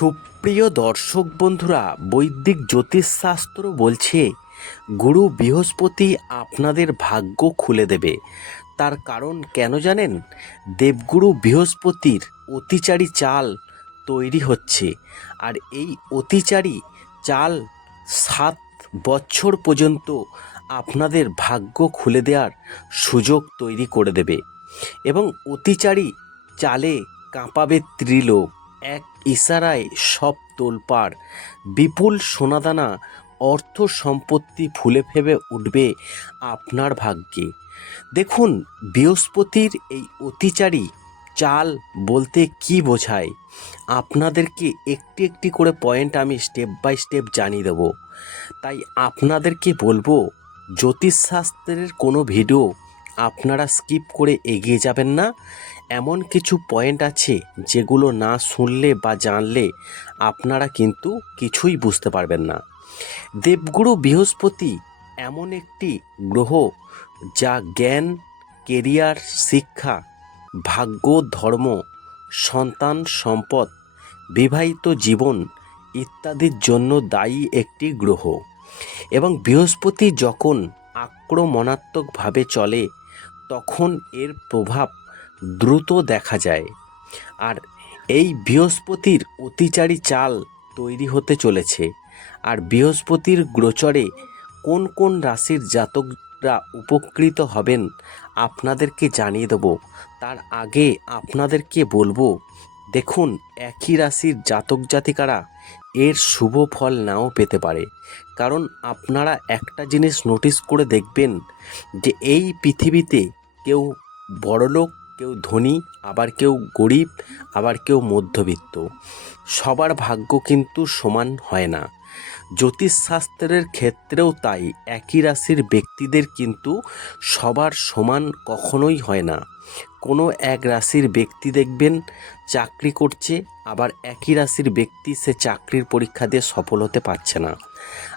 সুপ্রিয় দর্শক বন্ধুরা, বৈদিক জ্যোতিষশাস্ত্র বলছে, গুরু বৃহস্পতি আপনাদের ভাগ্য খুলে দেবে। তার কারণ কেন জানেন? দেবগুরু বৃহস্পতির অতিচারী চাল তৈরি হচ্ছে, আর এই অতিচারী চাল সাত বছর পর্যন্ত আপনাদের ভাগ্য খুলে দেওয়ার সুযোগ তৈরি করে দেবে এবং অতিচারী চালে কাঁপাবে ত্রিলোক। এক ইশারায় সব তোলপাড়, বিপুল সোনাদানা, অর্থ সম্পত্তি ফুলে ফেবে উঠবে আপনার ভাগ্যে। দেখুন, বৃহস্পতির এই অতিচারী চাল বলতে কি বোঝায়? আপনাদেরকে একটি একটি করে পয়েন্ট আমি স্টেপ বাই স্টেপ জানিয়ে দেবো। তাই আপনাদেরকে বলব, জ্যোতিষশাস্ত্রের কোনো ভিডিও আপনারা স্কিপ করে এগিয়ে যাবেন না। এমন কিছু পয়েন্ট আছে যেগুলো না শুনলে বা জানলে আপনারা কিন্তু কিছুই বুঝতে পারবেন না। দেবগুরু বৃহস্পতি এমন একটি গ্রহ যা জ্ঞান কেরিয়ার শিক্ষা, ভাগ্য, ধর্ম, সন্তান, সম্পদ, বিবাহিত জীবন ইত্যাদির জন্য দায়ী একটি গ্রহ। এবং বৃহস্পতি যখন আক্রমণাত্মকভাবে চলে, তখন এর প্রভাব দ্রুত দেখা যায়। আর এই বৃহস্পতির অতিচারী চাল তৈরি হতে চলেছে। আর বৃহস্পতির গোচরে কোন কোন রাশির জাতকরা উপকৃত হবেন আপনাদেরকে জানিয়ে দেব। তার আগে আপনাদেরকে বলব, দেখুন একই রাশির জাতক জাতিকারা এর শুভ ফল নাও পেতে পারে। কারণ আপনারা একটা জিনিস নোটিস করে দেখবেন যে এই পৃথিবীতে কেউ বড়লোক কেউ ধনী, আবার কেউ গরিব, আবার কেউ মধ্যবিত্ত। সবার ভাগ্য কিন্তু সমান হয় না। জ্যোতিষশাস্ত্রের ক্ষেত্রেও তাই একই রাশির ব্যক্তিদের কিন্তু সবার সমান কখনোই হয় না। কোনো এক রাশির ব্যক্তি দেখবেন চাকরি করছে, আবার একই রাশির ব্যক্তি সে চাকরির পরীক্ষা দিয়ে সফল হতে পারছে না।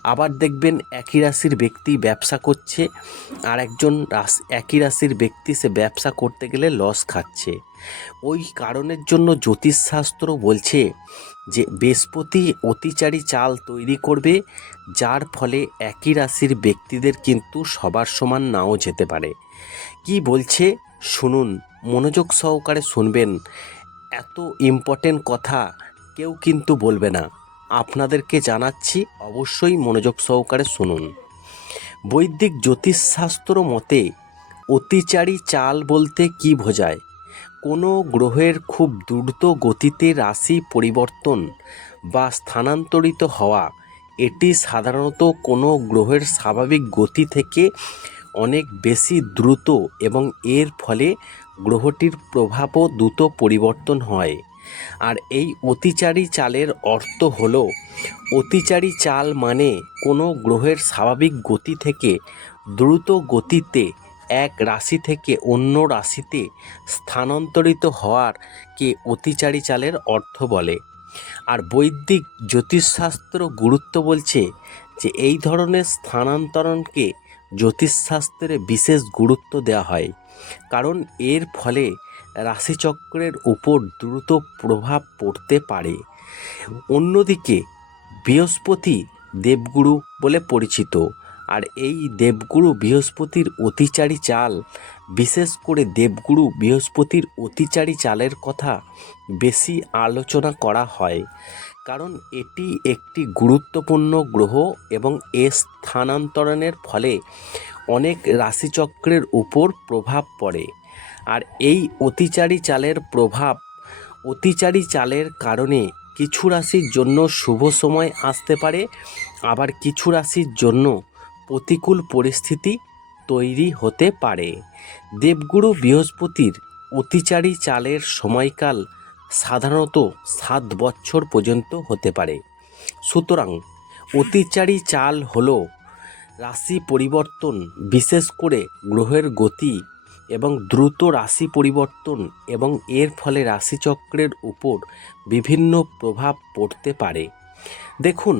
আবার দেখবেন একই রাশির ব্যক্তি ব্যবসা করছে আর একজন রাশ, একই রাশির ব্যক্তি সে ব্যবসা করতে গেলে লস খাচ্ছে। ওই কারণের জন্য জ্যোতিষশাস্ত্র বলছে যে বৃহস্পতি অতিচারী চাল তৈরি করবে, যার ফলে একই রাশির ব্যক্তিদের কিন্তু সবার সমান নাও যেতে পারে। কি বলছে? শুনুন, মনোযোগ সহকারে শুনবেন। এত ইম্পর্টেন্ট কথা কেউ কিন্তু বলবে না। আপনাদেরকে জানাচ্ছি অবশ্যই মনোযোগ সহকারে শুনুন। বৈদিক জ্যোতিষশাস্ত্র মতে অতিচারী চাল বলতে কি বোঝায়? কোনো গ্রহের খুব দ্রুত গতিতে রাশি পরিবর্তন বা স্থানান্তরিত হওয়া, এটি সাধারণত কোনো গ্রহের স্বাভাবিক গতি থেকে অনেক বেশি দ্রুত এবং এর ফলে গ্রহটির প্রভাবও দ্রুত পরিবর্তন হয়। আর এই অতিচারী চালের অর্থ হলো, অতিচারী চাল মানে কোনো গ্রহের স্বাভাবিক গতি থেকে দ্রুত গতিতে এক রাশি থেকে অন্য রাশিতে স্থানান্তরিত হওয়ার কে অতিচারী চালের অর্থ বলে। আর বৈদিক জ্যোতিষশাস্ত্র গুরুত্ব বলছে যে এই ধরনের স্থানান্তরণকে জ্যোতিষশাস্ত্রে বিশেষ গুরুত্ব দেওয়া হয়। কারণ এর ফলে রাশিচক্রের উপর দ্রুত প্রভাব পড়তে পারে। অন্যদিকে, বৃহস্পতি দেবগুরু বলে পরিচিত। আর এই দেবগুরু বৃহস্পতির অতিচারী চাল, বিশেষ করে দেবগুরু বৃহস্পতির অতিচারী চালের কথা বেশি আলোচনা করা হয়। কারণ এটি একটি গুরুত্বপূর্ণ গ্রহ এবং এ স্থানান্তরণের ফলে অনেক রাশিচক্রের উপর প্রভাব পড়ে। আর এই অতিচারী চালের প্রভাব অতিচারী চালের কারণে কিছু রাশির জন্য শুভ সময় আসতে পারে, আবার কিছু রাশির জন্য প্রতিকূল পরিস্থিতি তৈরি হতে পারে। দেবগুরু বৃহস্পতির অতিচারী চালের সময়কাল সাধারণত সাত বছর পর্যন্ত হতে পারে। সুতরাং অতিচারী চাল হলো রাশি পরিবর্তন বিশেষ করে গ্রহের গতি এবং দ্রুত রাশি পরিবর্তন এবং এর ফলে রাশিচক্রের উপর বিভিন্ন প্রভাব পড়তে পারে। দেখুন,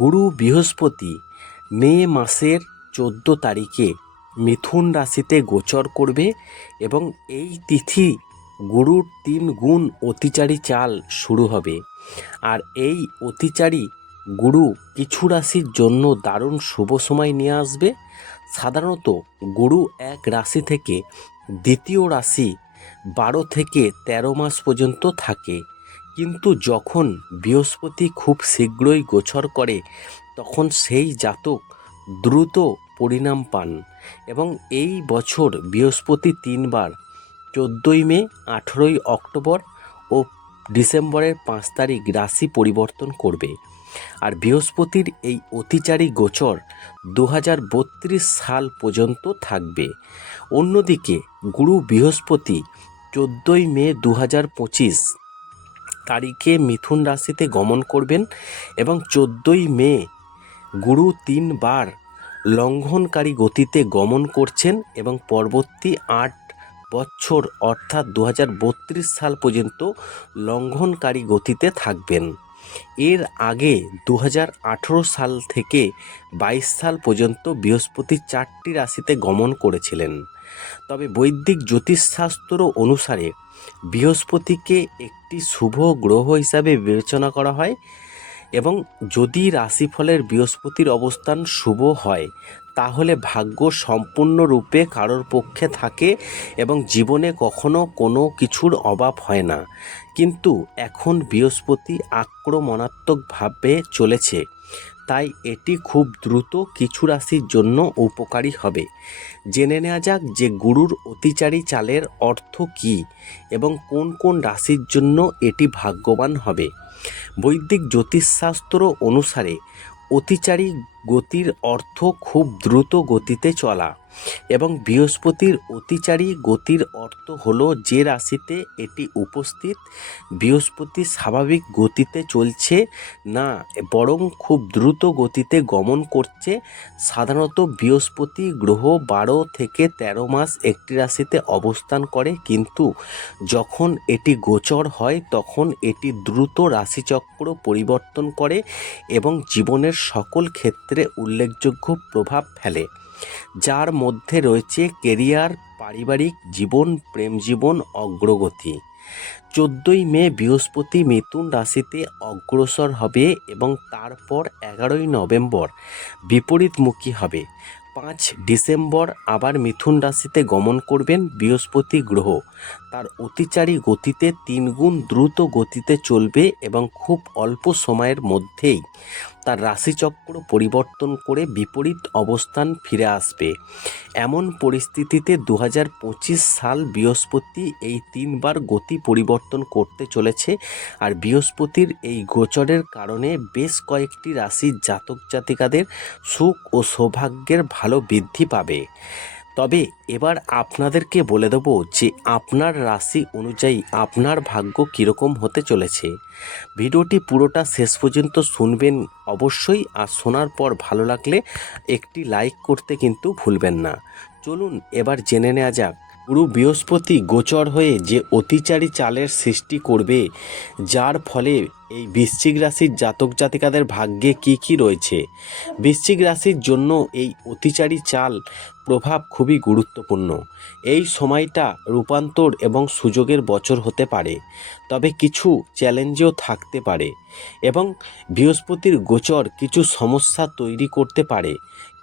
গুরু বৃহস্পতি মে মাসের চোদ্দ তারিখে মিথুন রাশিতে গোচর করবে এবং এই তিথি গুরুর তিন গুণ অতিচারী চাল শুরু হবে। আর এই অতিচারী গুরু কিছু রাশির জন্য দারুণ শুভ সময় নিয়ে আসবে। সাধারণত গুরু এক রাশি থেকে দ্বিতীয় রাশি বারো থেকে তেরো মাস পর্যন্ত থাকে। কিন্তু যখন বৃহস্পতি খুব শীঘ্রই গোচর করে, তখন সেই জাতক দ্রুত পরিণাম পান এবং এই বছর বৃহস্পতি তিনবার, চোদ্দোই মে, আঠেরোই অক্টোবর ও ডিসেম্বরের পাঁচ তারিখ রাশি পরিবর্তন করবে। আর বৃহস্পতির এই অতিচারী গোচর দু হাজার বত্রিশ সাল পর্যন্ত থাকবে। অন্যদিকে গুরু বৃহস্পতি চোদ্দোই মে দু তারিখে মিথুন রাশিতে গমন করবেন এবং চোদ্দোই মে গুরু তিনবার লঙ্ঘনকারী গতিতে গমন করছেন এবং পরবর্তী আট বছর অর্থাৎ দু হাজার বত্রিশ সাল পর্যন্ত লঙ্ঘনকারী গতিতে থাকবেন। এর আগে দু হাজার আঠেরো সাল থেকে বাইশ সাল পর্যন্ত বৃহস্পতি চারটি রাশিতে গমন করেছিলেন। তবে বৈদিক জ্যোতিষশাস্ত্র অনুসারে বৃহস্পতিকে একটি শুভ গ্রহ হিসাবে বিবেচনা করা হয় এবং যদি রাশিফলের বৃহস্পতির অবস্থান শুভ হয়, তাহলে ভাগ্য সম্পূর্ণরূপে কারোর পক্ষে থাকে এবং জীবনে কখনো কোনো কিছুর অভাব হয় না। কিন্তু এখন বৃহস্পতি আক্রমণাত্মকভাবে চলেছে, তাই এটি খুব দ্রুত কিছু রাশির জন্য উপকারী হবে। জেনে নেওয়া যাক যে গুরুর অতিচারী চালের অর্থ কী এবং কোন কোন রাশির জন্য এটি ভাগ্যবান হবে। বৈদিক জ্যোতিষশাস্ত্র অনুসারে অতিচারী গতির অর্থ খুব দ্রুত গতিতে চলা এবং বৃহস্পতির অতিচারী গতির অর্থ হল যে রাশিতে এটি উপস্থিত, বৃহস্পতি স্বাভাবিক গতিতে চলছে না, বরং খুব দ্রুত গতিতে গমন করছে। সাধারণত বৃহস্পতি গ্রহ বারো থেকে ১৩ মাস একটি রাশিতে অবস্থান করে, কিন্তু যখন এটি গোচর হয়, তখন এটি দ্রুত রাশিচক্র পরিবর্তন করে এবং জীবনের সকল ক্ষেত্রে উল্লেখযোগ্য প্রভাব ফেলে, যার মধ্যে রয়েছে কেরিয়ার, পারিবারিক জীবন, প্রেম জীবন, অগ্রগতি। চোদ্দোই মে বৃহস্পতি মিথুন রাশিতে অগ্রসর হবে এবং তারপর এগারোই নভেম্বর বিপরীতমুখী হবে। পাঁচ ডিসেম্বর আবার মিথুন রাশিতে গমন করবেন বৃহস্পতি গ্রহ। তার অতিচারী গতিতে তিনগুণ দ্রুত গতিতে চলবে এবং খুব অল্প সময়ের মধ্যেই তার রাশিচক্র পরিবর্তন করে বিপরীত অবস্থান ফিরে আসবে। এমন পরিস্থিতিতে দু হাজার পঁচিশ সাল বৃহস্পতি এই তিনবার গতি পরিবর্তন করতে চলেছে আর বৃহস্পতির এই গোচরের কারণে বেশ কয়েকটি রাশির জাতক জাতিকাদের সুখ ও সৌভাগ্যের ভালো বৃদ্ধি পাবে। তবে এবার আপনাদেরকে বলে দেবো যে আপনার রাশি অনুযায়ী আপনার ভাগ্য কীরকম হতে চলেছে। ভিডিওটি পুরোটা শেষ পর্যন্ত শুনবেন অবশ্যই আর শোনার পর ভালো লাগলে একটি লাইক করতে কিন্তু ভুলবেন না। চলুন এবার জেনে নেওয়া যাক। গুরু বৃহস্পতি গোচর হয়ে যে অতিচারী চালের সৃষ্টি করবে, যার ফলে এই বৃশ্চিক রাশির জাতক জাতিকাদের ভাগ্যে কি কি রয়েছে? বৃশ্চিক রাশির জন্য এই অতিচারী চাল প্রভাব খুবই গুরুত্বপূর্ণ। এই সময়টা রূপান্তর এবং সুযোগের বছর হতে পারে, তবে কিছু চ্যালেঞ্জও থাকতে পারে এবং বৃহস্পতির গোচর কিছু সমস্যা তৈরি করতে পারে,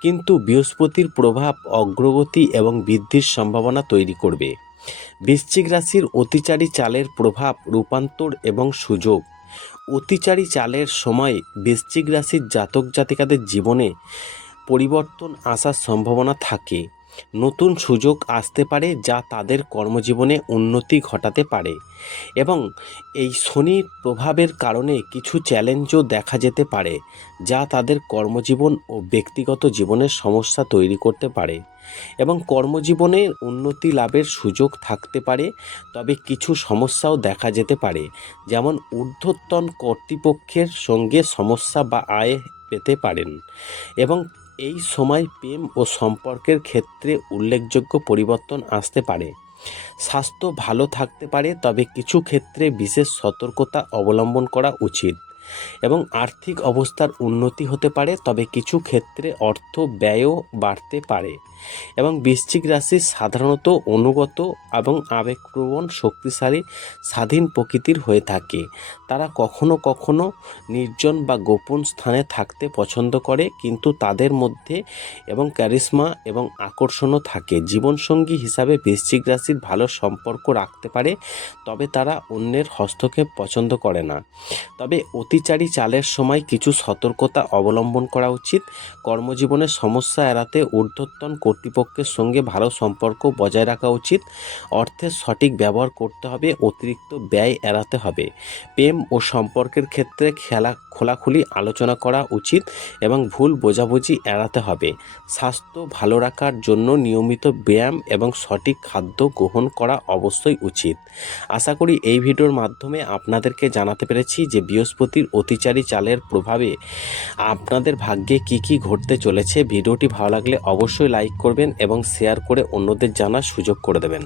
কিন্তু বৃহস্পতির প্রভাব অগ্রগতি এবং বৃদ্ধির সম্ভাবনা তৈরি করবে। বৃশ্চিক রাশির অতিচারী চালের প্রভাব রূপান্তর এবং সুযোগ। অতিচারী চালের সময় বৃশ্চিক রাশির জাতক জাতিকাদের জীবনে পরিবর্তন আসার সম্ভাবনা থাকে। নতুন সুযোগ আসতে পারে যা তাদের কর্মজীবনে উন্নতি ঘটাতে পারে এবং এই শনির প্রভাবের কারণে কিছু চ্যালেঞ্জও দেখা যেতে পারে যা তাদের কর্মজীবন ও ব্যক্তিগত জীবনের সমস্যা তৈরি করতে পারে এবং কর্মজীবনে উন্নতি লাভের সুযোগ থাকতে পারে, তবে কিছু সমস্যাও দেখা যেতে পারে, যেমন ঊর্ধ্বতন কর্তৃপক্ষের সঙ্গে সমস্যা বা আয় পেতে পারেন এবং এই সময় প্রেম ও সম্পর্কের ক্ষেত্রে উল্লেখযোগ্য পরিবর্তন আসতে পারে। স্বাস্থ্য ভালো থাকতে পারে, তবে কিছু ক্ষেত্রে বিশেষ সতর্কতা অবলম্বন করা উচিত। এবং আর্থিক অবস্থার উন্নতি হতে পারে, তবে কিছু ক্ষেত্রে অর্থ ব্যয়ও বাড়তে পারে এবং বৃশ্চিক রাশি সাধারণত অনুগত এবং আবেগপ্রবণ, শক্তিশালী, স্বাধীন প্রকৃতির হয়ে থাকে। তারা কখনো কখনো নির্জন বা গোপন স্থানে থাকতে পছন্দ করে, কিন্তু তাদের মধ্যে এবং ক্যারিশমা এবং আকর্ষণও থাকে। জীবনসঙ্গী হিসাবে বৃশ্চিক রাশির ভালো সম্পর্ক রাখতে পারে, তবে তারা অন্যের হস্তক্ষেপ পছন্দ করে না। তবে অতিচারী চালের সময় কিছু সতর্কতা অবলম্বন করা উচিত। কর্মজীবনের সমস্যা এড়াতে ঊর্ধ্বতন কর্তৃপক্ষের সঙ্গে ভালো সম্পর্ক বজায় রাখা উচিত। অর্থের সঠিক ব্যবহার করতে হবে, অতিরিক্ত ব্যয় এড়াতে হবে। প্রেম ও সম্পর্কের ক্ষেত্রে খেলা, খোলাখুলি আলোচনা করা উচিত এবং ভুল বোঝাবুঝি এড়াতে হবে। স্বাস্থ্য ভালো রাখার জন্য নিয়মিত ব্যায়াম এবং সঠিক খাদ্য গ্রহণ করা অবশ্যই উচিত। আশা করি এই ভিডিওর মাধ্যমে আপনাদেরকে জানাতে পেরেছি যে বৃহস্পতির অতিচারী চালের প্রভাবে আপনাদের ভাগ্যে কি কি ঘটতে চলেছে? ভিডিওটি ভালো লাগলে অবশ্যই লাইক করবেন এবং শেয়ার করে অন্যদের জানার সুযোগ করে দেবেন।